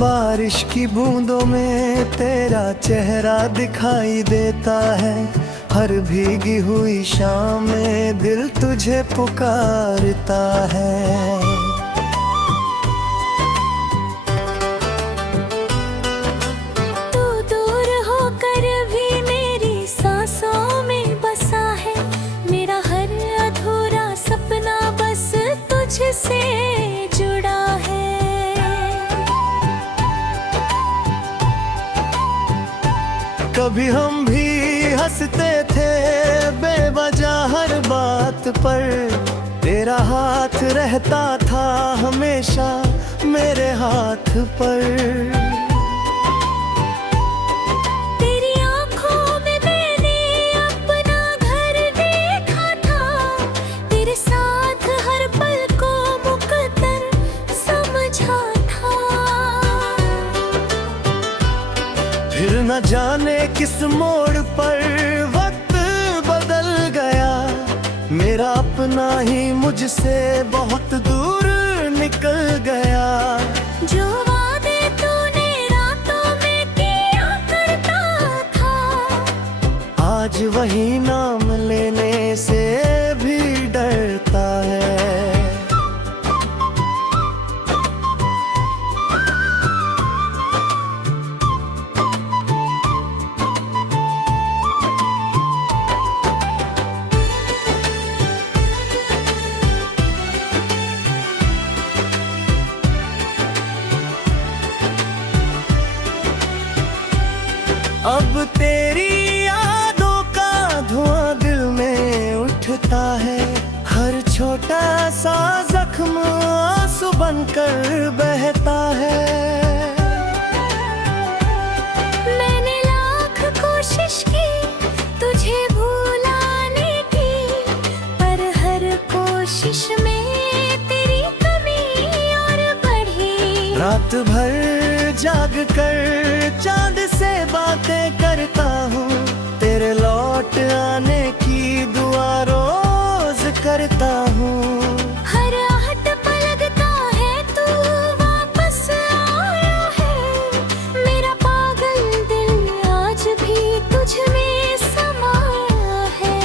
बारिश की बूंदों में तेरा चेहरा दिखाई देता है। हर भीगी हुई शाम में दिल तुझे पुकारता है। तू दूर होकर भी मेरी सांसों में बसा है। मेरा हर अधूरा सपना बस तुझसे जुड़ा है। कभी हम भी हंसते थे बेवजह हर बात पर। तेरा हाथ रहता था हमेशा मेरे हाथ पर। तेरी आंखों में मैंने अपना घर देखा था। तेरे साथ हर पल को मुकद्दर समझा था। फिर न जाने किस मोड़ पर वक्त बदल गया। मेरा अपना ही मुझसे बहुत दूर निकल गया। जो वादे तूने रातों में किया करता था, आज वही नाम लेने से भी डरता है। अब तेरी यादों का धुआं दिल में उठता है। हर छोटा सा जख्म आंसू बनकर बहता है। मैंने लाख कोशिश की तुझे भुलाने की, पर हर कोशिश में तेरी कमी और बढ़ी। रात भर जाग कर चांद से बातें करता हूँ। तेरे लौट आने की दुआ रोज करता हूँ। हर आहट पलकता है तू वापस आया है। मेरा पागल दिल आज भी तुझ में समाया है।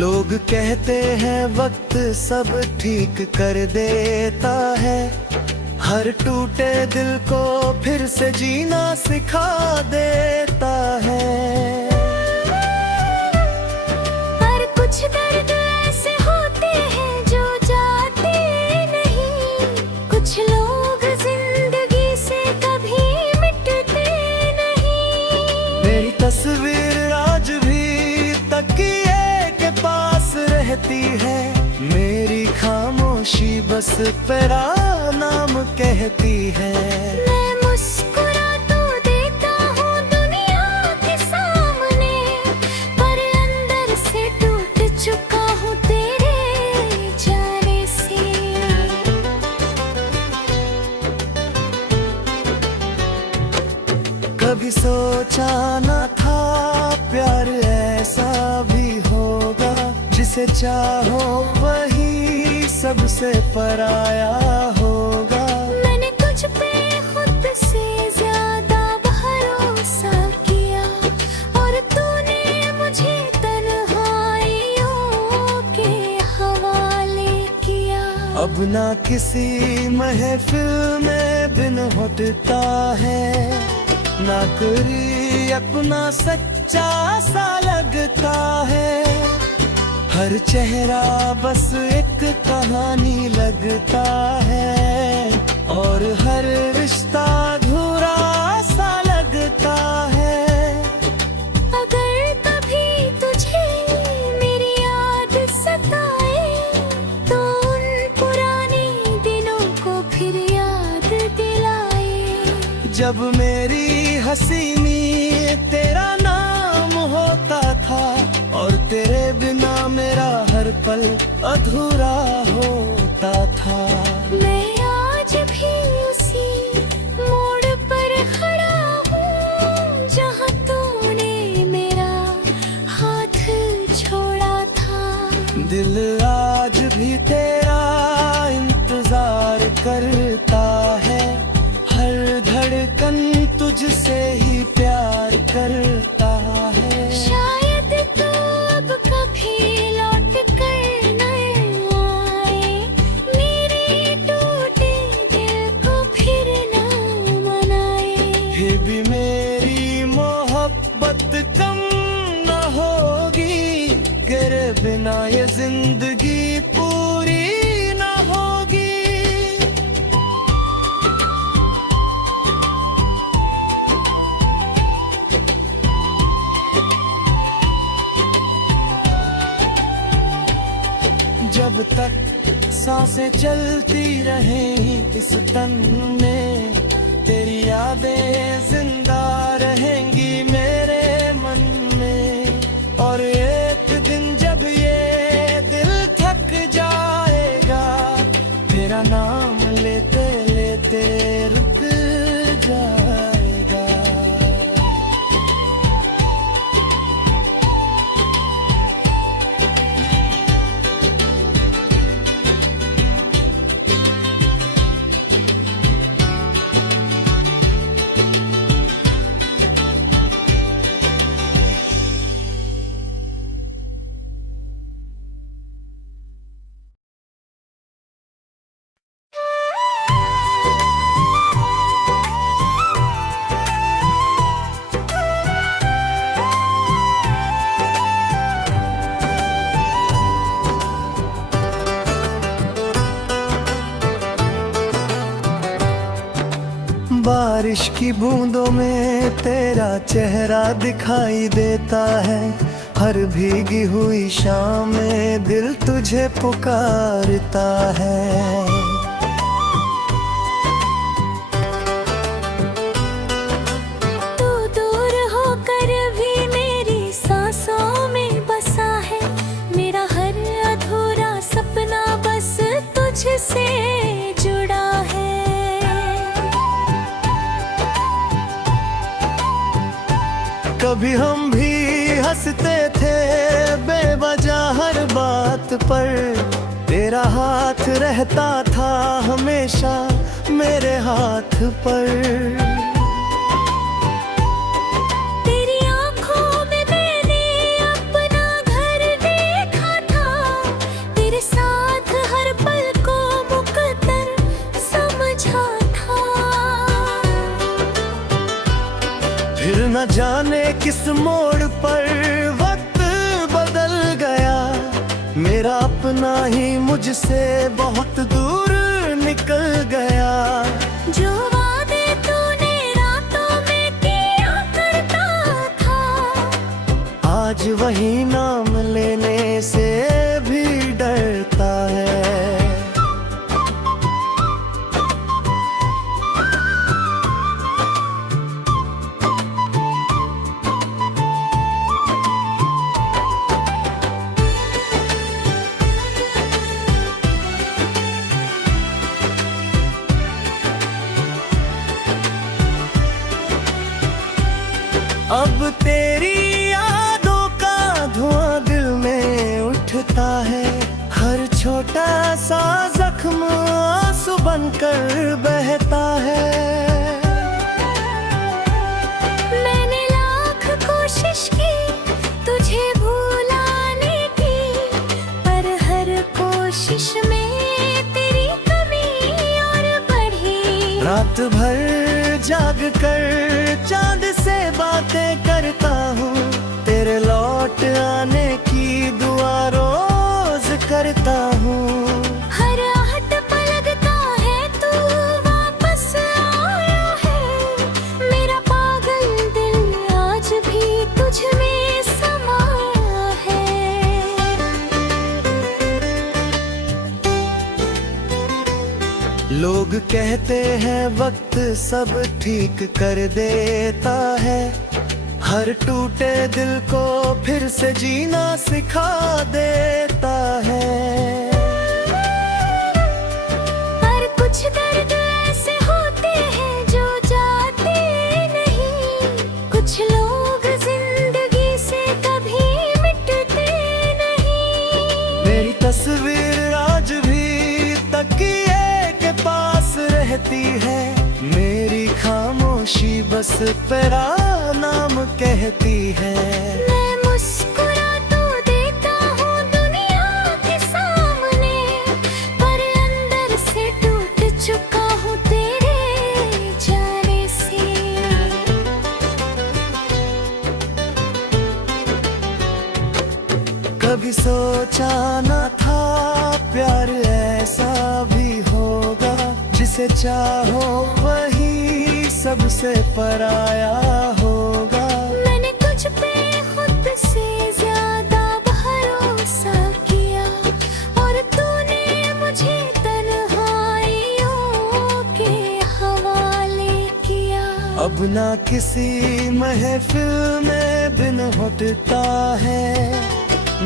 लोग कहते हैं वक्त सब ठीक कर देता है। हर टूटे दिल को फिर से जीना सिखा देता है। पर कुछ दर्द ऐसे होते हैं जो जाते नहीं। कुछ लोग जिंदगी से कभी मिटते नहीं। मेरी तस्वीर आज भी तकिए के पास रहती है। मेरी खामोशी बस तेरा नाम कहती है। मैं मुस्कुरा तो देता हूँ दुनिया के सामने, पर अंदर से टूट चुका हूँ तेरे जाने से। कभी सोचा न था प्यार ऐसा भी होगा। जिसे चाहो वही सबसे पराया होगा। मैंने तुझ पे खुद से ज्यादा भरोसा किया, और तूने मुझे तन्हाइयों के हवाले किया। अब ना किसी महफिल में बिन होता है। ना कोई अपना सच्चा सा लगता है। हर चेहरा बस एक कहानी लगता है। और हर रिश्ता अधूरा सा लगता है। अगर कभी तुझे मेरी याद सताए, तो उन पुराने दिनों को फिर याद दिलाए। जब मेरी हसीनी तेरा नाम होता था, और तेरे बिना मेरा हर पल अधूरा होता था। मैं आज भी उसी मोड़ पर खड़ा हूँ जहाँ तूने मेरा हाथ छोड़ा था। दिल आज भी तेरे मुझसे ही प्यार करता है। शायद तू अब कभी लौट कर न आए, मेरे टूटे दिल को फिर न मनाए। फिर भी मेरी मोहब्बत कम न होगी, तेरे बिना ये जिंदगी पूरी न होगी। जब तक सांसें चलती रहें इस तन में, तेरी यादें जिंदा रहेंगी मेरे मन में। और एक दिन जब ये दिल थक जाएगा, तेरा नाम लेते लेते रुक जाएगा। बारिश की बूंदों में तेरा चेहरा दिखाई देता है। हर भीगी हुई शाम में दिल तुझे पुकारता है। तू दूर होकर भी मेरी सांसों में बसा है, मेरा हर अधूरा सपना बस तुझसे जुड़ा है। कभी हम भी हंसते थे बेवजह हर बात पर, तेरा हाथ रहता था हमेशा मेरे हाथ पर। तेरी आंखों में मैंने अपना घर देखा था, तेरे साथ हर पल को मुकद्दर समझा था। फिर न जाने किस मोड़ पर वक्त बदल गया, मेरा अपना ही मुझसे बहुत दूर निकल गया। जो वादे तूने रातों में किया करता था, आज वही नाम लेने से भी डरता है। अब तेरी यादों का धुआं दिल में उठता है, हर छोटा सा जख्म आंसू बनकर बहता है। मैंने लाख कोशिश की तुझे भुलाने की, पर हर कोशिश में तेरी कमी और बढ़ी। रात भर जाग कर चांद से बातें करता हूँ, तेरे लौट आने की दुआ रोज करता हूँ। हर आहट पलकता है तू वापस आया है, मेरा पागल दिल आज भी तुझ में समाया है। लोग कहते हैं वक्त सब ठीक कर देता है, हर टूटे दिल को फिर से जीना सिखा देता है। पर कुछ दर्द ऐसे होते हैं जो जाते नहीं, कुछ लोग जिंदगी से कभी मिटते नहीं। मेरी तस्वीर आज भी तकिए के पास रहती है, मेरी खामोशी बस तेरा नाम कहती है। मैं मुस्कुरा तो देता हूँ दुनिया के सामने, पर अंदर से टूट चुका हूँ तेरे जाने से। कभी सोचा न था प्यार ऐसा भी होगा, जिसे चाहो वही सबसे पराया होगा। मैंने तुझ पे खुद से ज्यादा भरोसा किया, और तूने मुझे तन्हाइयों के हवाले किया। अब ना किसी महफिल में बिन होता है,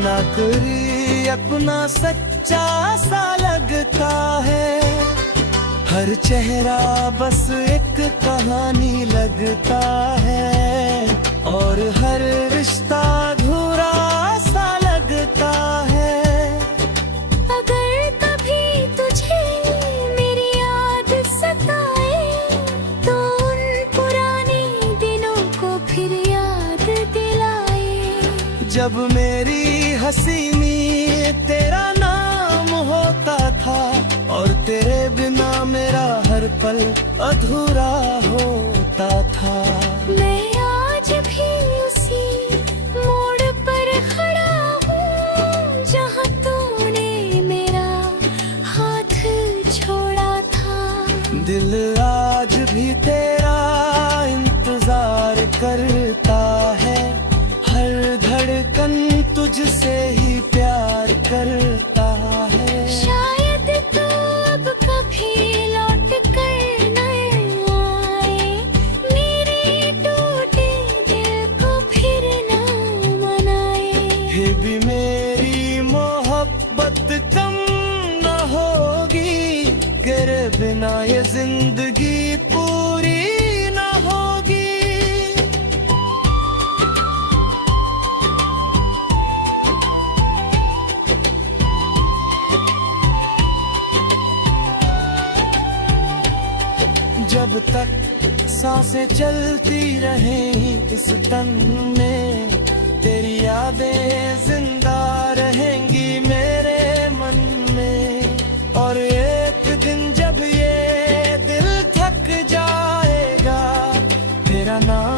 ना कोई अपना सच्चा सा लगता है। हर चेहरा बस एक कहानी लगता है, और हर रिश्ता अधूरा सा लगता है। अगर कभी तुझे मेरी याद सताए, तो उन पुराने दिनों को फिर याद दिलाए। जब मेरी हंसी में तेरा नाम होता था, और तेरे बिना मेरा हर पल अधूरा होता था। मैं आज भी उसी मोड़ पर खड़ा हूँ, जहाँ तूने मेरा हाथ छोड़ा था। दिल आज भी तेरा इंतजार करता है, हर धड़कन तुझसे ही प्यार करता है। शायद तू अब कभी लौट कर न आए, मेरे टूटे दिल को फिर न मनाए। फिर भी मेरी मोहब्बत कम न होगी, तेरे बिना ये जिंदगी पूरी न होगी। जब तक सांसें चलती रहें इस तन में, तेरी यादें जिंदा रहेंगी मेरे मन में। और एक दिन जब ये दिल थक जाएगा, तेरा नाम